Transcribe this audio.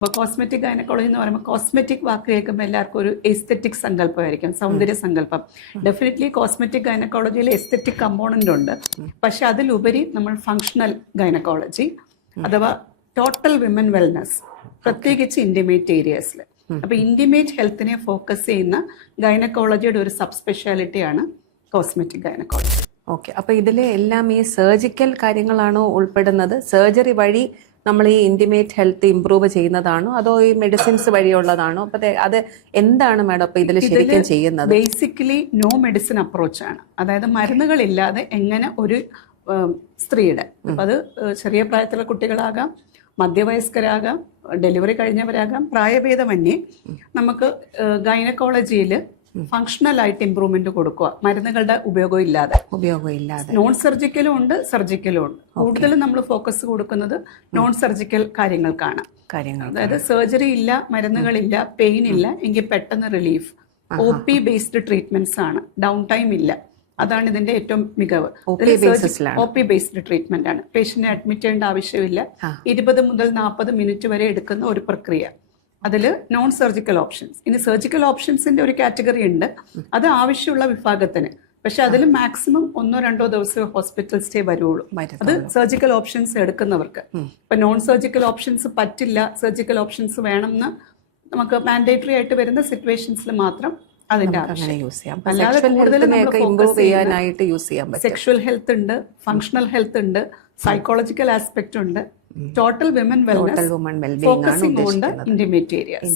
ഇപ്പോൾ cosmetic gynaecology എന്ന് പറയുമ്പോൾ കോസ്മെറ്റിക് വാക്ക് കേൾക്കുമ്പോൾ എല്ലാവർക്കും ഒരു എസ്തെറ്റിക് സങ്കല്പമായിരിക്കും, സൗന്ദര്യ സങ്കല്പം. ഡെഫിനറ്റ്ലി കോസ്മെറ്റിക് ഗൈനക്കോളജിയിൽ എസ്തെറ്റിക് കമ്പോണന്റ് ഉണ്ട്. പക്ഷെ അതിലുപരി നമ്മൾ ഫങ്ഷണൽ ഗൈനക്കോളജി അഥവാ ടോട്ടൽ വിമൻ വെൽനസ്, പ്രത്യേകിച്ച് ഇന്റിമേറ്റ് ഏരിയസിൽ. അപ്പൊ ഇന്റിമേറ്റ് ഹെൽത്തിനെ ഫോക്കസ് ചെയ്യുന്ന ഗൈനക്കോളജിയുടെ ഒരു സബ് സ്പെഷ്യാലിറ്റിയാണ് കോസ്മെറ്റിക് ഗൈനക്കോളജി. ഓക്കെ, അപ്പൊ ഇതിലെ എല്ലാം ഈ സർജിക്കൽ കാര്യങ്ങളാണോ ഉൾപ്പെടുന്നത്? സർജറി വഴി നമ്മൾ ഈ ഇന്റിമേറ്റ് ഹെൽത്ത് ഇംപ്രൂവ് ചെയ്യുന്നതാണോ അതോ ഈ മെഡിസിൻസ് വഴിയുള്ളതാണോ? അപ്പൊ അത് എന്താണ് മാഡം അപ്പൊ ഇതിൽ ശരിക്കും ചെയ്യുന്നത്? ബേസിക്കലി നോ മെഡിസിൻ അപ്രോച്ച് ആണ്. അതായത് മരുന്നുകളില്ലാതെ എങ്ങനെ ഒരു സ്ത്രീയുടെ, അപ്പൊ അത് ചെറിയ പ്രായത്തിലുള്ള കുട്ടികളാകാം, മധ്യവയസ്കരാകാം, ഡെലിവറി കഴിഞ്ഞവരാകാം, പ്രായഭേദമന്യേ നമുക്ക് ഗൈനക്കോളജിയിൽ ഫങ്ഷണൽ ആയിട്ട് ഇംപ്രൂവ്മെന്റ് കൊടുക്കുക, മരുന്നുകളുടെ ഉപയോഗമില്ലാതെ. നോൺ സർജിക്കലും ഉണ്ട്, സർജിക്കലും ഉണ്ട്. കൂടുതലും നമ്മൾ ഫോക്കസ് കൊടുക്കുന്നത് നോൺ സർജിക്കൽ കാര്യങ്ങൾക്കാണ്. അതായത് സർജറി ഇല്ല, മരുന്നുകളില്ല, പെയിൻ ഇല്ല എങ്കിൽ പെട്ടെന്ന് റിലീഫ്. OP ബേസ്ഡ് ട്രീറ്റ്മെന്റ്സ് ആണ്, ഡൗൺ ടൈം ഇല്ല. അതാണ് ഇതിന്റെ ഏറ്റവും മികവ്. OP ബേസ്ഡ് ട്രീറ്റ്മെന്റ് ആണ്. പേഷ്യന്റിനെ അഡ്മിറ്റ് ചെയ്യേണ്ട ആവശ്യമില്ല. 20 മുതൽ 40 മിനിറ്റ് വരെ എടുക്കുന്ന ഒരു പ്രക്രിയ. അതിൽ നോൺ സർജിക്കൽ ഓപ്ഷൻസ്. ഇനി സർജിക്കൽ ഓപ്ഷൻസിന്റെ ഒരു കാറ്റഗറി ഉണ്ട്, അത് ആവശ്യമുള്ള വിഭാഗത്തിന്. പക്ഷെ അതിൽ മാക്സിമം 1-2 ദിവസം ഹോസ്പിറ്റൽ സ്റ്റേ വരുള്ളൂ. അത് സർജിക്കൽ ഓപ്ഷൻസ് എടുക്കുന്നവർക്ക്. ഇപ്പൊ നോൺ സർജിക്കൽ ഓപ്ഷൻസ് പറ്റില്ല, സർജിക്കൽ ഓപ്ഷൻസ് വേണമെന്ന് നമുക്ക് മാൻഡേറ്ററി ആയിട്ട് വരുന്ന സിറ്റുവേഷൻസിൽ മാത്രം അതിന്റെ ആവശ്യം. അല്ലാതെ കൂടുതലും സെക്ഷുവൽ ഹെൽത്ത് ഉണ്ട്, ഫങ്ഷണൽ ഹെൽത്ത് ഉണ്ട്, സൈക്കോളജിക്കൽ ആസ്പെക്ട് ഉണ്ട്, total women wellness focusing on the intimate areas.